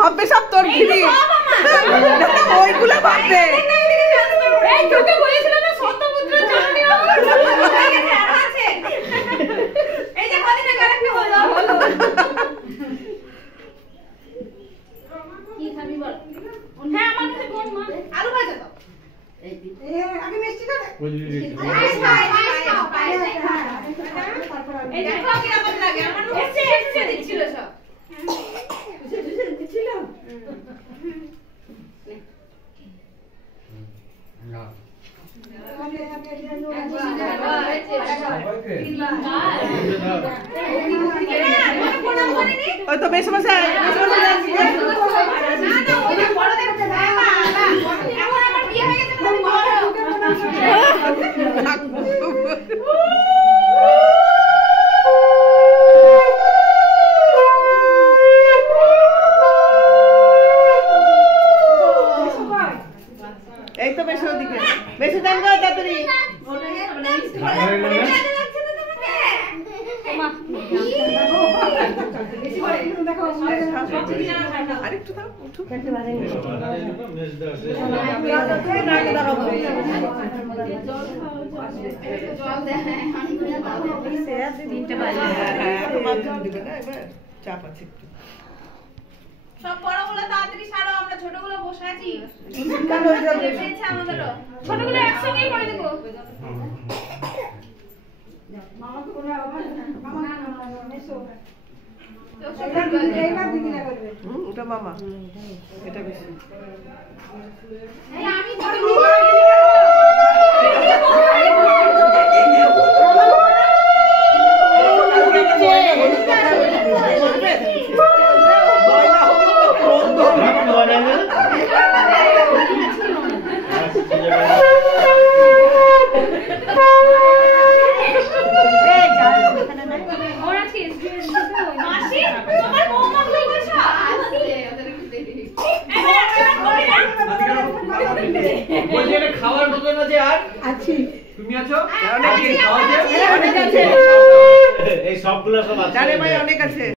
ভাববে সব তোর ভিড়ি ওইগুলো ভাববে তোকে বলেছিলাম না সত্যপুত্র চাকরি আছে এই যে কদিন আগে আরেকটা হলো কি খাবি বল হ্যাঁ আমার কাছে কোন মা আলু ভাজা দাও এই আগে মিষ্টি দাও এই দেখো কি রকম লাগে আমার এসে দিছিল সব তো বেশ মশাই এই তো বেশ ওদিকে বেশি দাম দাও তাড়াতাড়ি আরেকটু দাও উঠো চাপ আছে একটু সব বড়গুলো তাড়াতাড়ি ছাড়ো আমরা ছোটগুলো বসে আছি ছোটগুলো একসঙ্গেই করে দেবো মামা তো কোনো মামা মেসো ওটা মামা এটা বেশি আমি খাওয়ার মতো না যে আর আছি তুমি আছো অনেক আছে এই সবগুলো সব আছে জানে ভাই অনেক আছে